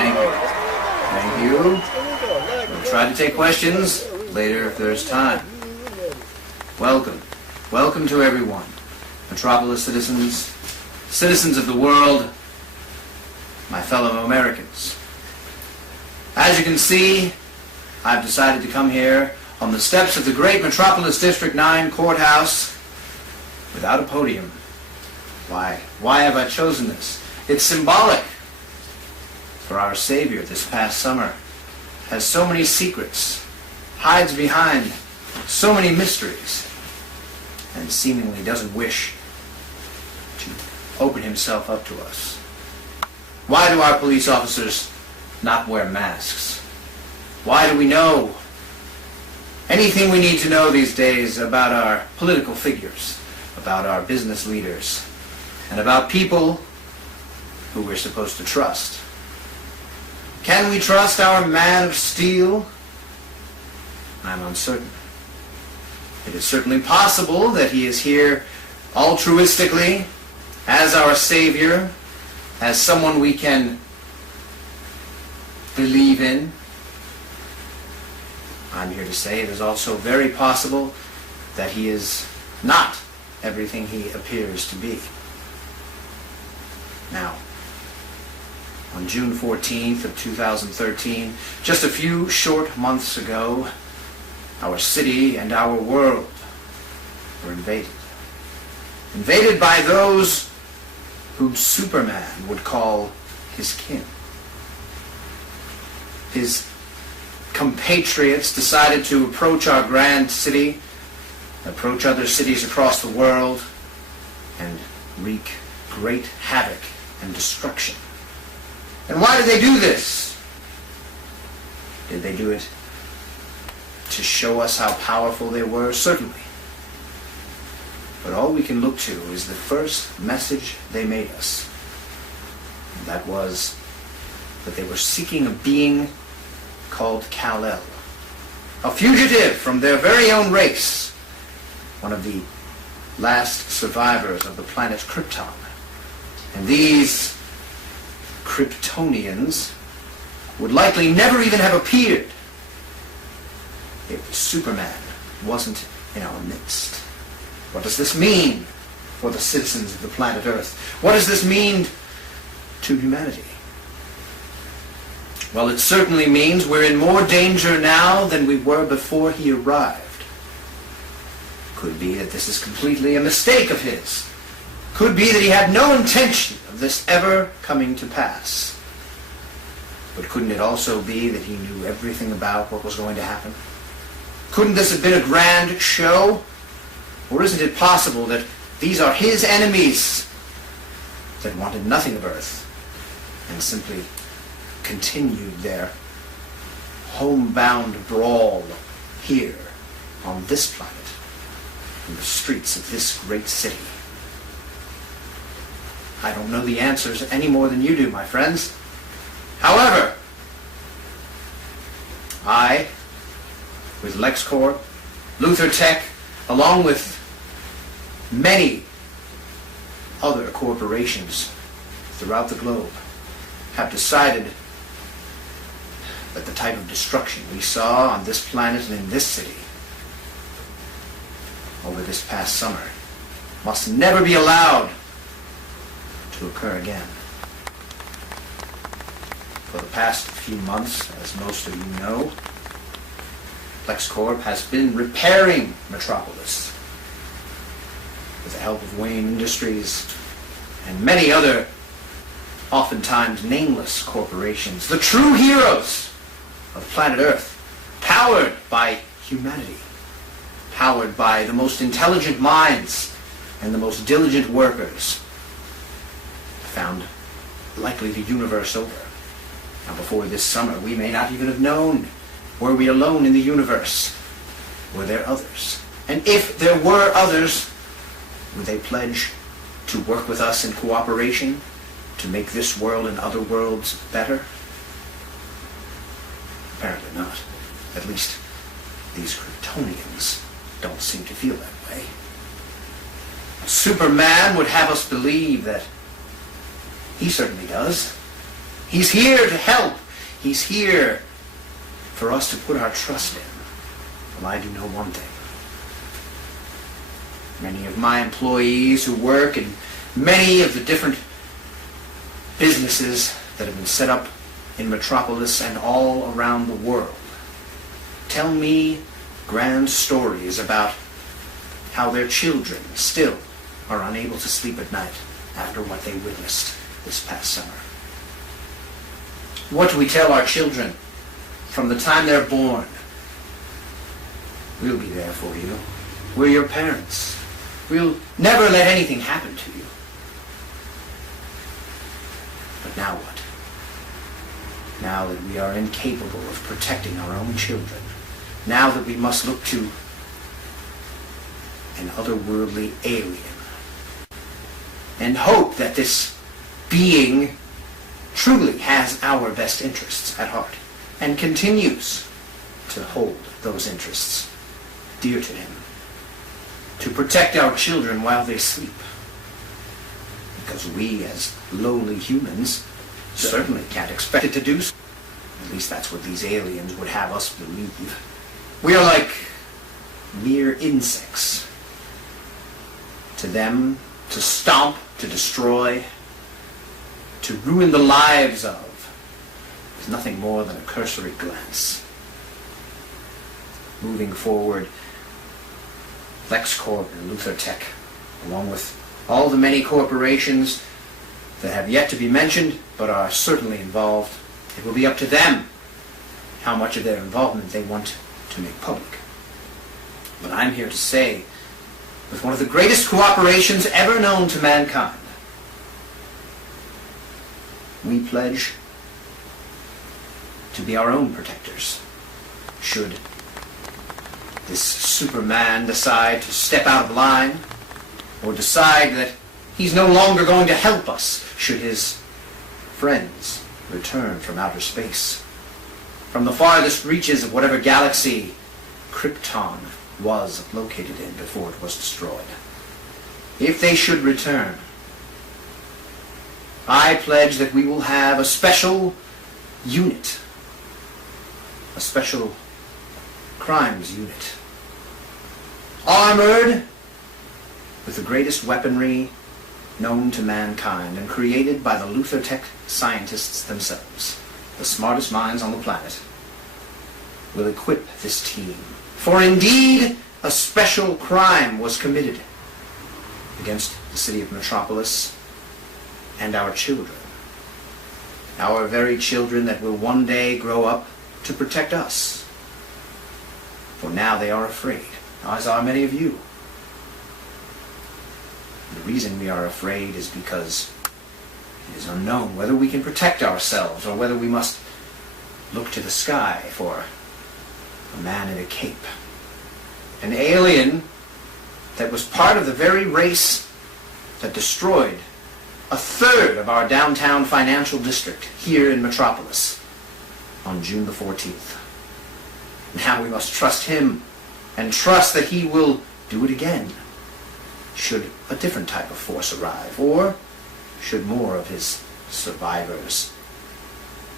Thank you. Thank you. We'll try to take questions later if there's time. Welcome. Welcome to everyone. Metropolis citizens, citizens of the world, my fellow Americans. As you can see, I've decided to come here on the steps of the great Metropolis District 9 courthouse without a podium. Why? Why have I chosen this? It's symbolic. For our Savior this past summer has so many secrets, hides behind so many mysteries, and seemingly doesn't wish to open himself up to us. Why do our police officers not wear masks? Why do we know anything we need to know these days about our political figures, about our business leaders, and about people who we're supposed to trust? Can we trust our man of steel? I'm uncertain. It is certainly possible that he is here altruistically, as our Savior, as someone we can believe in. I'm here to say it is also very possible that he is not everything he appears to be. Now, on June 14th of 2013, just a few short months ago, our city and our world were invaded. Invaded by those whom Superman would call his kin. His compatriots decided to approach our grand city, approach other cities across the world, and wreak great havoc and destruction. And why did they do this? Did they do it to show us how powerful they were? Certainly. But all we can look to is the first message they made us. And that was that they were seeking a being called Kal-El, a fugitive from their very own race, one of the last survivors of the planet Krypton. And these Kryptonians would likely never even have appeared if Superman wasn't in our midst. What does this mean for the citizens of the planet Earth? What does this mean to humanity? Well, it certainly means we're in more danger now than we were before he arrived. Could be that this is completely a mistake of his. Could be that he had no intention of this ever coming to pass. But couldn't it also be that he knew everything about what was going to happen? Couldn't this have been a grand show? Or isn't it possible that these are his enemies that wanted nothing of Earth and simply continued their homebound brawl here on this planet, in the streets of this great city? I don't know the answers any more than you do, my friends. However, I, with LexCorp, LuthorTech, along with many other corporations throughout the globe, have decided that the type of destruction we saw on this planet and in this city over this past summer must never be allowed to occur again. For the past few months, as most of you know, LexCorp has been repairing Metropolis with the help of Wayne Industries and many other oftentimes nameless corporations, the true heroes of planet Earth, powered by humanity, powered by the most intelligent minds and the most diligent workers found likely the universe over. Now, before this summer, we may not even have known. Were we alone in the universe? Were there others? And if there were others, would they pledge to work with us in cooperation to make this world and other worlds better? Apparently not. At least these Kryptonians don't seem to feel that way. Superman would have us believe that he certainly does. He's here to help. He's here for us to put our trust in. Well, I do know one thing. Many of my employees who work in many of the different businesses that have been set up in Metropolis and all around the world tell me grand stories about how their children still are unable to sleep at night after what they witnessed this past summer. What do we tell our children from the time they're born? We'll be there for you. We're your parents. We'll never let anything happen to you. But now what? Now that we are incapable of protecting our own children, now that we must look to an otherworldly alien and hope that this being truly has our best interests at heart and continues to hold those interests dear to him, to protect our children while they sleep. Because we, as lowly humans, certainly can't expect it to do so. At least that's what these aliens would have us believe. We are like mere insects. To them, to stomp, to destroy, to ruin the lives of, is nothing more than a cursory glance. Moving forward, LexCorp and LuthorTech, along with all the many corporations that have yet to be mentioned but are certainly involved, it will be up to them how much of their involvement they want to make public. But I'm here to say, with one of the greatest cooperations ever known to mankind, we pledge to be our own protectors. Should this Superman decide to step out of line, or decide that he's no longer going to help us, should his friends return from outer space, from the farthest reaches of whatever galaxy Krypton was located in before it was destroyed. If they should return, I pledge that we will have a special unit, a special crimes unit, armored with the greatest weaponry known to mankind and created by the LuthorTech scientists themselves, the smartest minds on the planet, will equip this team. For indeed, a special crime was committed against the city of Metropolis and our children. Our very children that will one day grow up to protect us. For now they are afraid, as are many of you. The reason we are afraid is because it is unknown whether we can protect ourselves or whether we must look to the sky for a man in a cape. An alien that was part of the very race that destroyed a third of our downtown financial district here in Metropolis on June the 14th. Now we must trust him and trust that he will do it again should a different type of force arrive, or should more of his survivors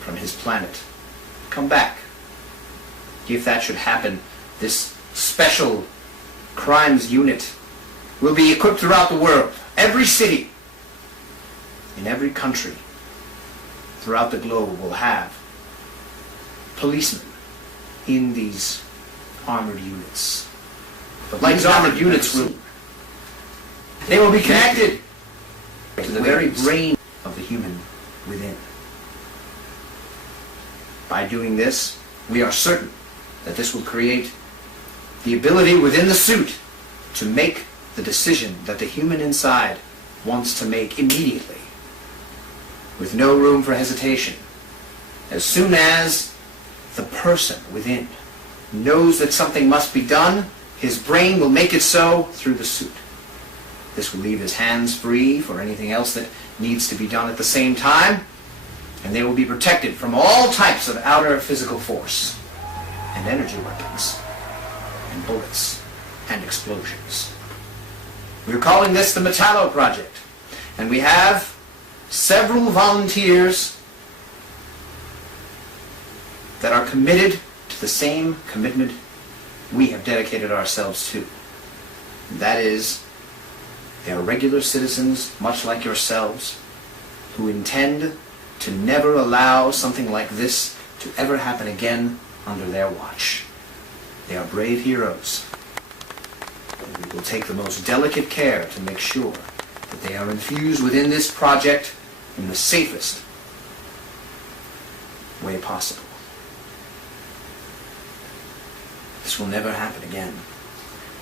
from his planet come back. If that should happen, this special crimes unit will be equipped throughout the world. Every city, in every country, throughout the globe will have policemen in these armored units. But like these armored units, they will be connected to the very brain of the human within. By doing this, we are certain that this will create the ability within the suit to make the decision that the human inside wants to make immediately, with no room for hesitation. As soon as the person within knows that something must be done, his brain will make it so through the suit. This will leave his hands free for anything else that needs to be done at the same time, and they will be protected from all types of outer physical force and energy weapons and bullets and explosions. We're calling this the Metallo Project, and we have several volunteers that are committed to the same commitment we have dedicated ourselves to. And that is, they are regular citizens, much like yourselves, who intend to never allow something like this to ever happen again under their watch. They are brave heroes, and we will take the most delicate care to make sure that they are infused within this project in the safest way possible. This will never happen again.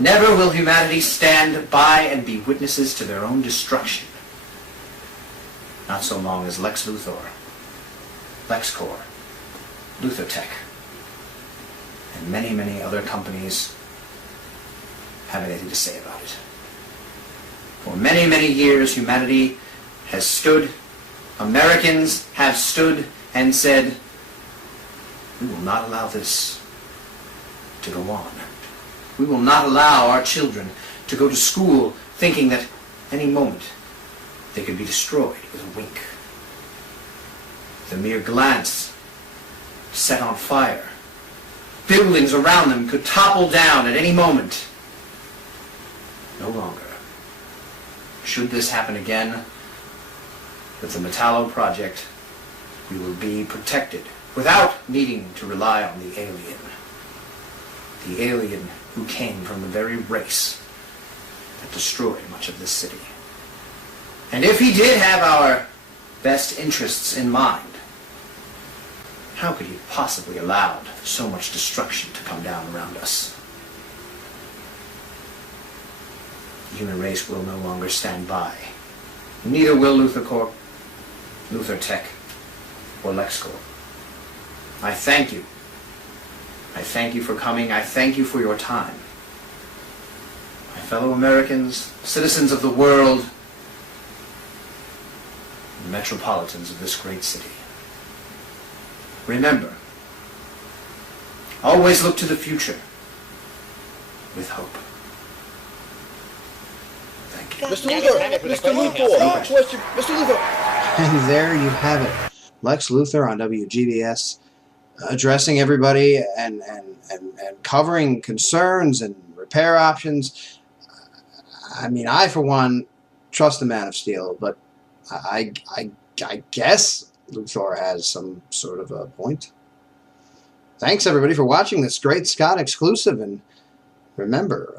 Never will humanity stand by and be witnesses to their own destruction. Not so long as Lex Luthor, LexCorp, LuthorTech, and many, many other companies have anything to say about it. For many, many years, humanity has stood, Americans have stood and said, we will not allow this to go on. We will not allow our children to go to school thinking that any moment they could be destroyed with a wink. The mere glance set on fire. Buildings around them could topple down at any moment. No longer. Should this happen again, with the Metallo Project, we will be protected without needing to rely on the alien. The alien who came from the very race that destroyed much of this city. And if he did have our best interests in mind, how could he possibly allow so much destruction to come down around us? The human race will no longer stand by. Neither will LuthorCorp, LuthorTech, or LexCorp. I thank you. I thank you for coming. I thank you for your time. My fellow Americans, citizens of the world, and metropolitans of this great city. Remember, always look to the future with hope. Thank you. Mr. Luthor! Mr. Luthor! Question, Mr. Luthor! And there you have it. Lex Luthor on WGBS addressing everybody and covering concerns and repair options. I mean, I, for one, trust the Man of Steel, but I guess Luthor has some sort of a point. Thanks, everybody, for watching this great Scott exclusive. And remember,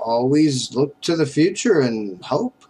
always look to the future and hope.